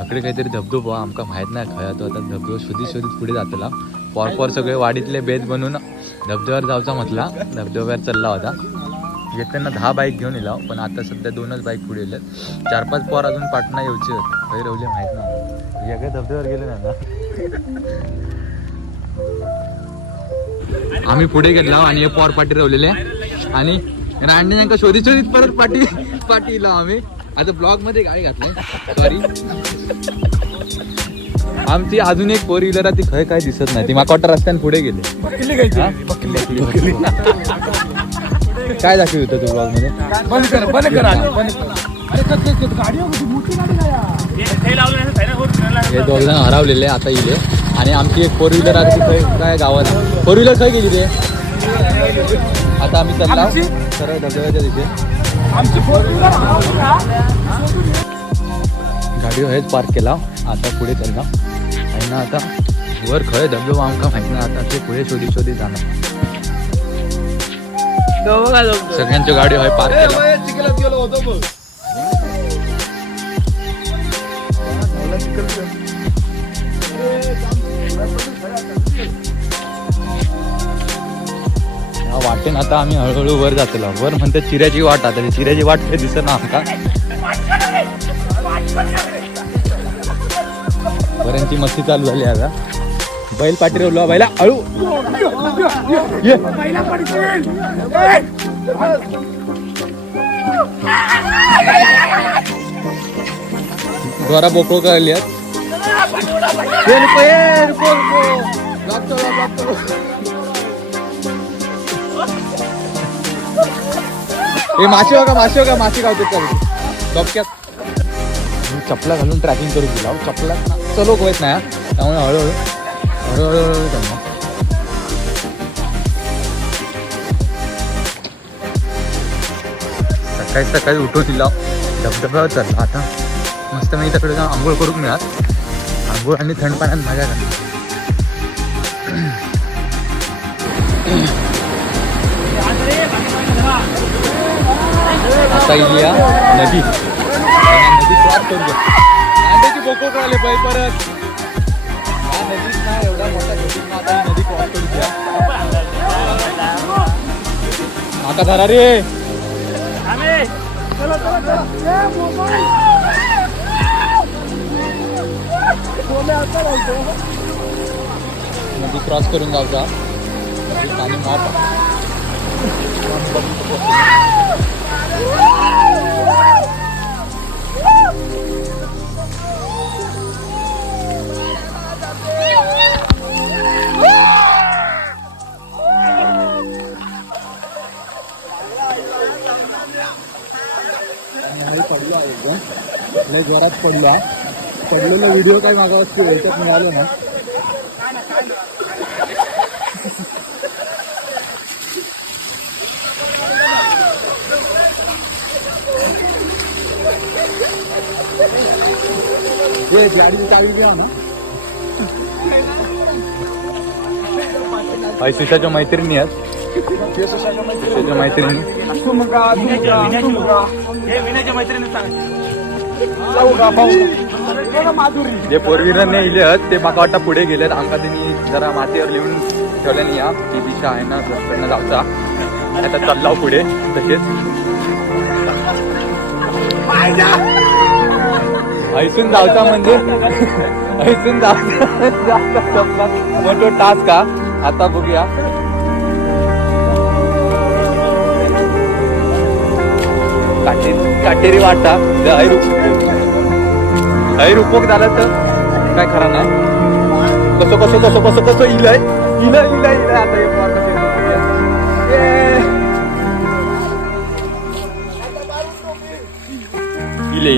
अकडे काहीतरी धबधबो आमका माहित नाही खया तो आता धबधबो शोधित पुढे जातला पोर सगळे वाडीतले बेत बनवून धबधब्यावर जायचा म्हटला धबधब्यावर चालला होता येताना 10 बाईक घेऊन येला पण आता सध्या 2च बाईक पुढे येल्यात 4-5 पोर अजून पाटणा येऊचे खय रवले माहित नाही या काय धबधब्यावर गेले ना आम्ही पुढे गेलो आणि हे पोर पाठी रवलेले आणि रांडे यांका शोधित परत पाठीला आम्ही आता ब्लॉग मध्ये गाडी घातली सॉरी आमची अजून एक 4 व्हीलर ती खय काय दिसत नाही ती माका वाटतं रस्त्याने पुढे गेले काय दाखवत होतं तू ब्लॉग मध्ये बंद कर हे 2 जण हरवलेले आता इले आणि आमची एक 4 व्हीलर आता काय गावात 4 व्हीलर खय गेली रे आता आम्ही चालला सरळ धबधब्याच्या तिथे गाडी हेच पार्क केला आता पुढे चालला आणि ना आता वर खय धबधबा आमका माहित नाही आता ते पुढे शोधित जाणार सगळ्यांची गाडी हय पार्क केला वाटेन आता आम्ही हळूहळू वर जातलो वर म्हणते चिऱ्याची वाट आता चिऱ्याची वाट काही दिसत ना आमका बऱ्यांची मस्ती चालू झाली आता बैल पाठी रवलो बैला हळू द्वारा बोको करली हे माशी होगा माशी गावते डोक्यात चपला घालून ट्रॅकिंग करू दिला चपला चलो होत नाही त्यामुळे हळूहळू त्यांना सकाळी उठून दिला धबधब्यावर चालला आता मस्त मी तिकडे जाऊन आंघोळ करून मिळात आंघोळ आणि थंड पाण्यात मजा करणार आता इलिया नदी क्रॉस करू नांदेची बोको कळाले पाहिजे परत हा नदीच नाही एवढा मोठा नदीत आता ही नदी क्रॉस करू द्या आता धरा रे नदी क्रॉस करून जाऊचा पाणी माप लय जोरात पडलेला व्हिडिओ काय मागा याच्यात मिळाले ना गाडीची चावी घ्या ना सुशाच्या मैत्रिणी आहेत सुशाच्या मैत्रिणी जे 4 व्हीलरने इले आहेत ते माका वाटतं पुढे गेलेत आमका त्यांनी जरा मातीवर लिहून ठेवल्याने या ती दिशा आहे ना रस्त्यानं जाऊचा आता चालला पुढे तसेच ऐसून जाऊचा म्हणजे ऐसून जाऊचा मोठो टास्क का आता बघूया काटेरी वाटा ऐर उपयोग झाला तर काय खरा नाही कसं इलय आता इले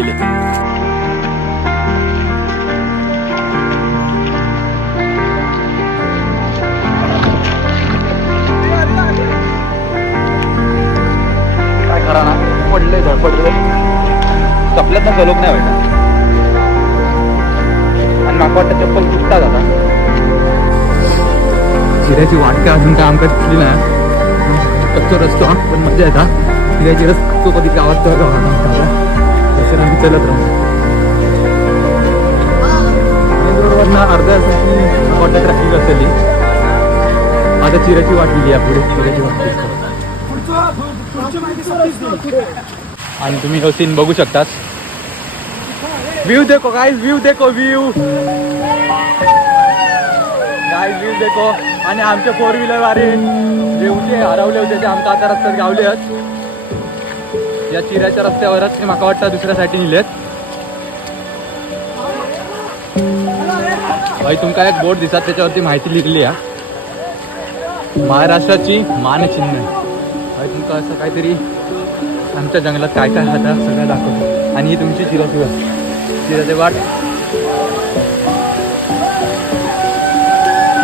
काय खरा ना पडले धडपडले चपल्यात ना गलोक नाही व्हायचा आणि माका वाटतं चप्पल तुटतात आता चिऱ्याची वाट काय अजून काय आमका दिसली नाही कच्चो रस्तो पण मजा येता चिऱ्याची रस्तो कधी गावात तर तसं आम्ही चलत राहू असेल ही. आता चिऱ्याची वाट लिहिली आहे पुढे, चिऱ्याची वाट दिसते. आणि तुम्ही हो सीन बघू शकताच. व्ह्यू देखो गाइस, व्ह्यू देखो, व्ह्यू गाइस, व्ह्यू देखो. आणि आमचे 4 व्हीलर वाले जे होते हरवले होते ते आमच्या आता रस्त्यात गावले आहेत. या चिऱ्याच्या रस्त्यावरच माका वाटतं दुसऱ्यासाठी नेलेत. भाई तुमका एक बोर्ड दिसत त्याच्यावरती माहिती लिहिली आहे, महाराष्ट्राची मानचिन्ह. भाई तुमका असं काहीतरी आमच्या जंगलात काय काय हाता सगळं दाखवतो. आणि ही तुमची चिऱ्याची वाट, चिऱ्याची वाट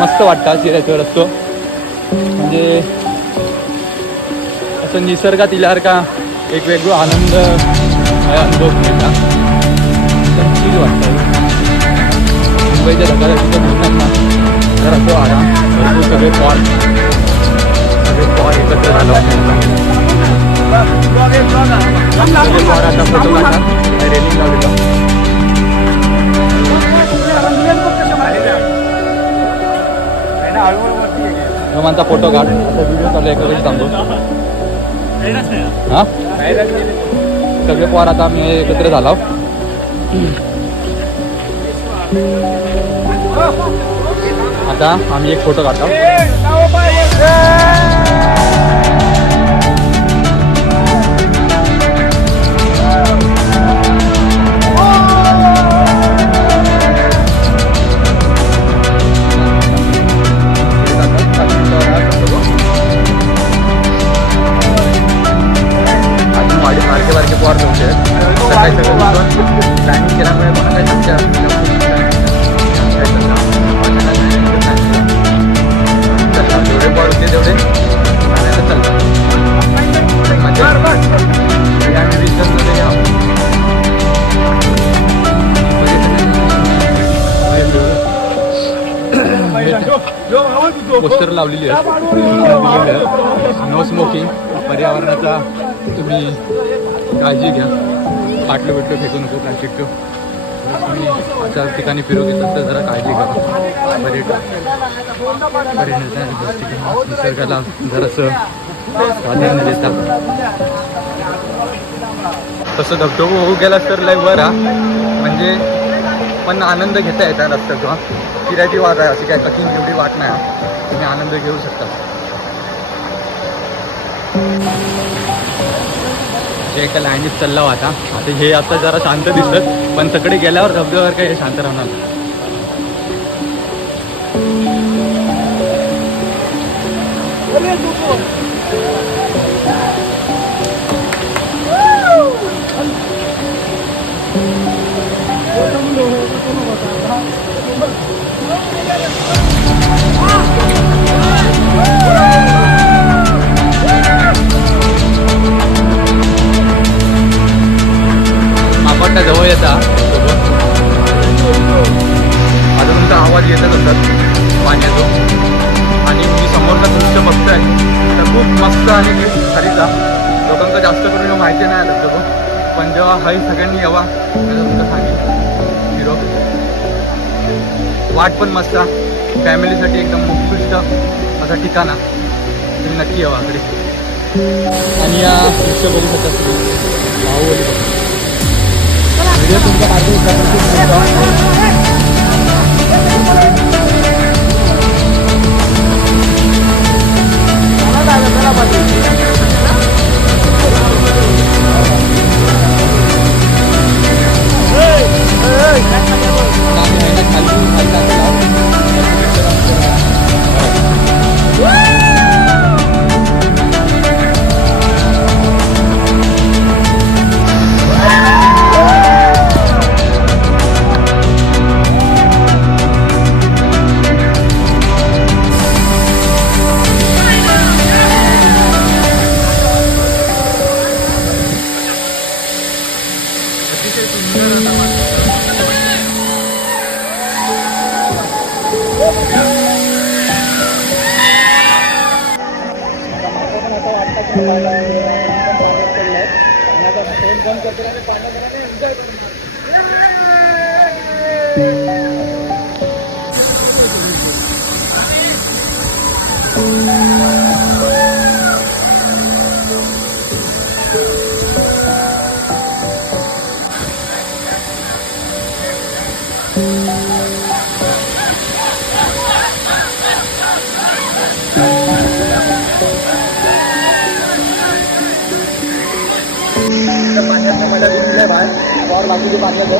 मस्त वाटतं चिऱ्याच्यावर असतो. म्हणजे असं निसर्गात इल्यावर का एक वेगळा आनंद अनुभव मिळता. एकदम चीज वाटतं. मुंबईच्या धकाधकीच्या जीवनांना जरा तो आराम, भरपूर सगळे पॉर एकत्र झालो. पॉर आता फोटो काढतात, रेलिंग लावलेलं. रोमांचा फोटो काढ. आता व्हिडिओ चालू एका सांगतो. हां सगळे पोर आता आम्ही एकत्र झालो. आता आम्ही एक फोटो काढतो. बारके पोर नव्हते सकाळी सगळं प्लॅनिंग केल्यामुळे मला काही तुमच्या जेवढे पोर होते तेवढे चालतात. आम्ही रिजनमध्ये पोस्टर लावलेली आहे, नो स्मोकिंग, पर्यावरणाचा तुम्ही काळजी घ्या, बाटलं बिटलं फेकू नको प्लास्टिकचं. तुम्ही अशा ठिकाणी फिरू घेतात तर जरा काळजी घ्या. निसर्गाला जरासं प्राधान्य देतात. तसं धबधबा होऊ गेला तर लय बरा, म्हणजे पण आनंद घेता येतात रस्त्याचा. फिरायची वाट आहे, अशी काय कठीण एवढी वाट नाही, तुम्ही आनंद घेऊ शकता. जे एका लाईनीत चालला होता. आता हे आता जरा शांत दिसत, पण सगळे गेल्यावर धबधब्यावर काय हे शांत राहणार. जवळ येता आता तुमचा आवाज येतच असतात पाण्याचा. आणि मी समोरचं दृश्य बघतोय तर खूप मस्त आणि खरीचा. लोकांना जास्त करून माहिती नाही आलं तो, पण जेव्हा हाही सगळ्यांनी यावा तुमचं सांगेल. हिरो वाट पण मस्त, फॅमिलीसाठी एकदम उत्कृष्ट असा ठिकाणा, तुम्ही नक्की यावा इकडे. आणि या दृश्य बघू शकता तुम्ही बाहुबली व्हिडिओ तुमच्या पाण्याचं मला दिसलंय बाहेर बॉल लागली पाण्याचं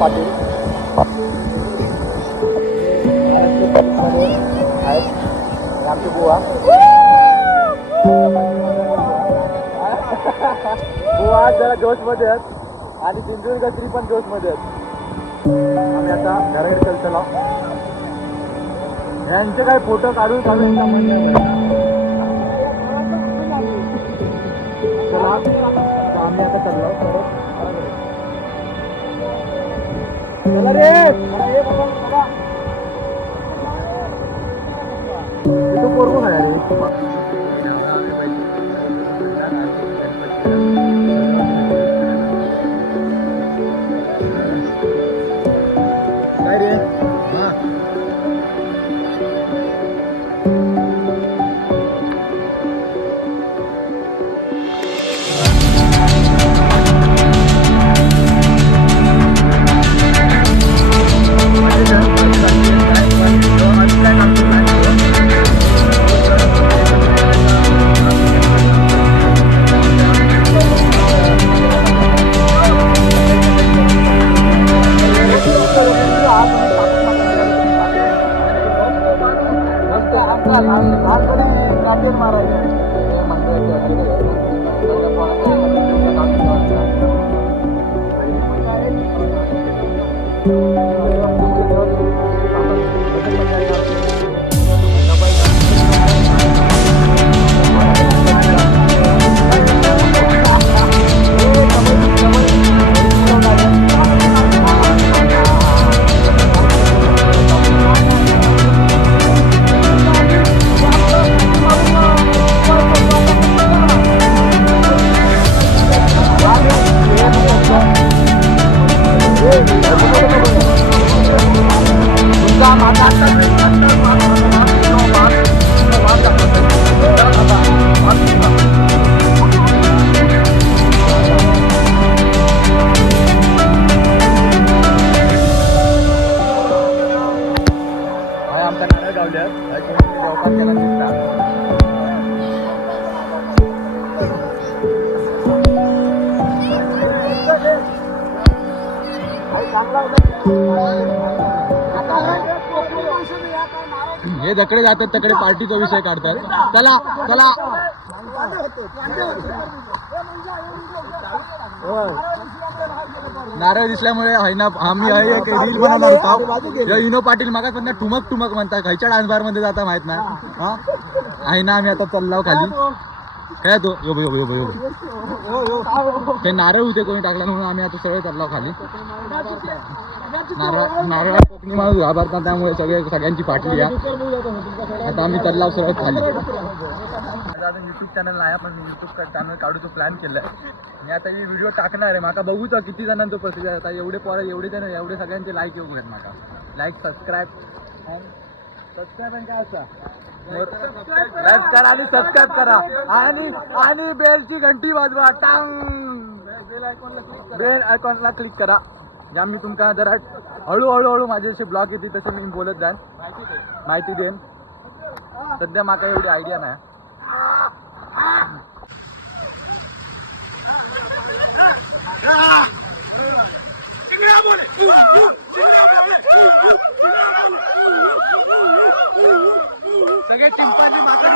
पाटील आमची बुवा बुवा जरा जोशमध्ये आहेत आणि सिंधुदुर्ग श्री पण जोशमध्ये आहेत. आम्ही आता घराकडे चला यांचे काय फोटो काढून चला आम्ही आता चाललो चला रे तू पोरगो खाया रे काय रे हा हे जकडे जातात तकडे पार्टीचा विषय काढतात. चला चला नारळ दिसल्यामुळे आहे ना आम्ही आहे एक रील बनवणार होता. इनो पाटील मागा पण ठुमक ठुमक म्हणतात खायच्या डान्स बार मध्ये जाता माहित नाही हा आहे ना. आम्ही आता चाललो खाली काय तो यो यो यो यो ते नारळ होते कोणी टाकला म्हणून आम्ही आता सगळे चाललो खाली. नारळ कोकणी माणूस घाबरतात त्यामुळे सगळ्यांची पाटली आहे. आता आम्ही चाललो सगळ्यात खाली. माझा अजून युट्यूब चॅनल नाही पण मी युट्यूब चॅनल काढूचो प्लॅन केलाय. मी आता ही व्हिडिओ टाकणार आहे. माका बघूचा किती जणांचो प्रतिक्रिया आता एवढे पोरं एवढे जण एवढे सगळ्यांचे लाईक येऊ आहेत. माका लाईक सबस्क्राईब आणि काय असा लाईक करा आणि सबस्क्राईब करा आणि बेलची घंटी वाजवा. टांग बेल आयकॉनला क्लिक करा. ज्या मी तुमका जरा हळूहळू माझ्याशी ब्लॉग येते तसे मी बोलत जाईन, माहिती देईन. सध्या माका एवढी आयडिया नाही. सगळे चिंपांजी माकड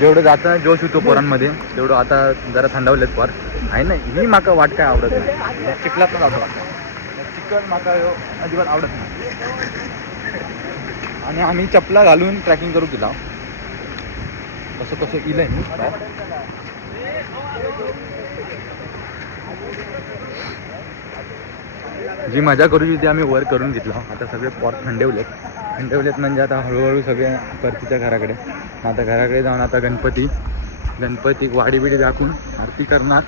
जेवढं जातं जोश होतो पोरांमध्ये तेवढं आता जरा थंडावलेत पोर आहे ना. ही माका वाट काय आवडत नाही. चिखलात पण आवडत चिखल माका अजिबात आवडत नाही. आणि आम्ही चपला घालून ट्रॅकिंग करू केला. कसं कसं इलंय मी काय जी मजा करूची ती आम्ही वर करून घेतला. आता सगळे पॉट थंडवलेत म्हणजे आता हळूहळू सगळे परतीच्या घराकडे. आता घराकडे जाऊन आता गणपती वाडी बिडी दाखवून आरती करणार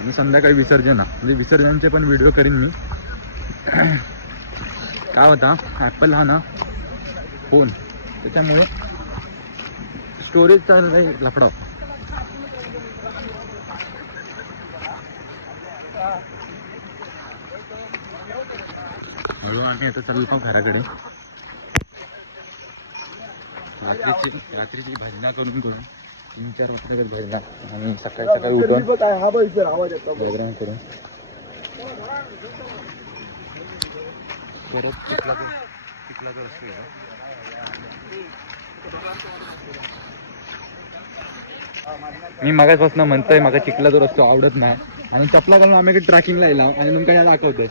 आणि संध्याकाळी विसर्जन. म्हणजे विसर्जनचे पण व्हिडिओ करीन मी. काय होता ॲपल हा ना फोन त्याच्यामुळे स्टोरेजचा काही लफडा. हळू आम्ही आता चाललो घराकडे. रात्रीची भजना करून 3-4 वाजता भजना आणि सकाळी उठून जागरण करून परत चिखलाचा रस्ता. मी मागासपासून म्हणतोय मला चिखलाचा रस्ता आवडत नाही आणि चपला घालून आम्ही ट्रॅकिंगला येला आणि तुमका या दाखवतोय.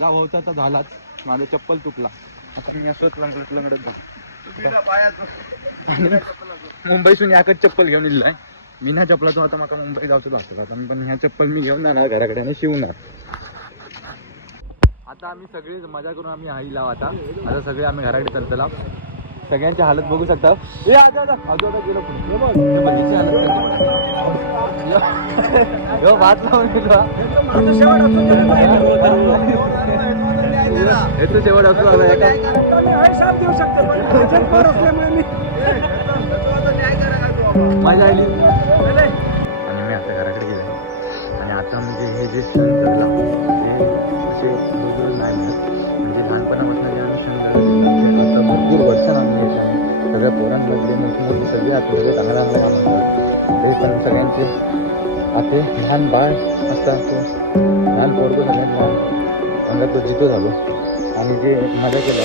जा होता तर झालाच. माझं चप्पल तुटला. आता मी असंच लंगडत मुंबईसून याकच चप्पल घेऊन येईल. मी ह्या चप्पलाचं आता मला मुंबई जाऊचं असतं. आता मी पण ह्या चप्पल मी घेऊन जाणार घराकडे आणि शिवणार. आता आम्ही सगळे मजा करून आम्ही आई लाव. आता सगळे आम्ही घराकडे चालतला. सगळ्यांची हालत बघू शकता. गेलो भात लावून दिला. याचं शेवट असतो माझ्या आली. आणि मी आता घराकडे गेलो आणि आता म्हणजे हे जे सण जगला ते असे नाही म्हणजे लहानपणापासून जे आम्ही सण जगले भरपूर वर्ष आम्ही सगळ्या पोरांमधले मोठे सगळे आतमध्ये चांगला काम म्हणतात. ते पण सगळ्यांचे आता लहान बाळ असतात लहान पोरगं सगळ्यात लहान अंगात तो जितो झालो. आणि जे मजा केला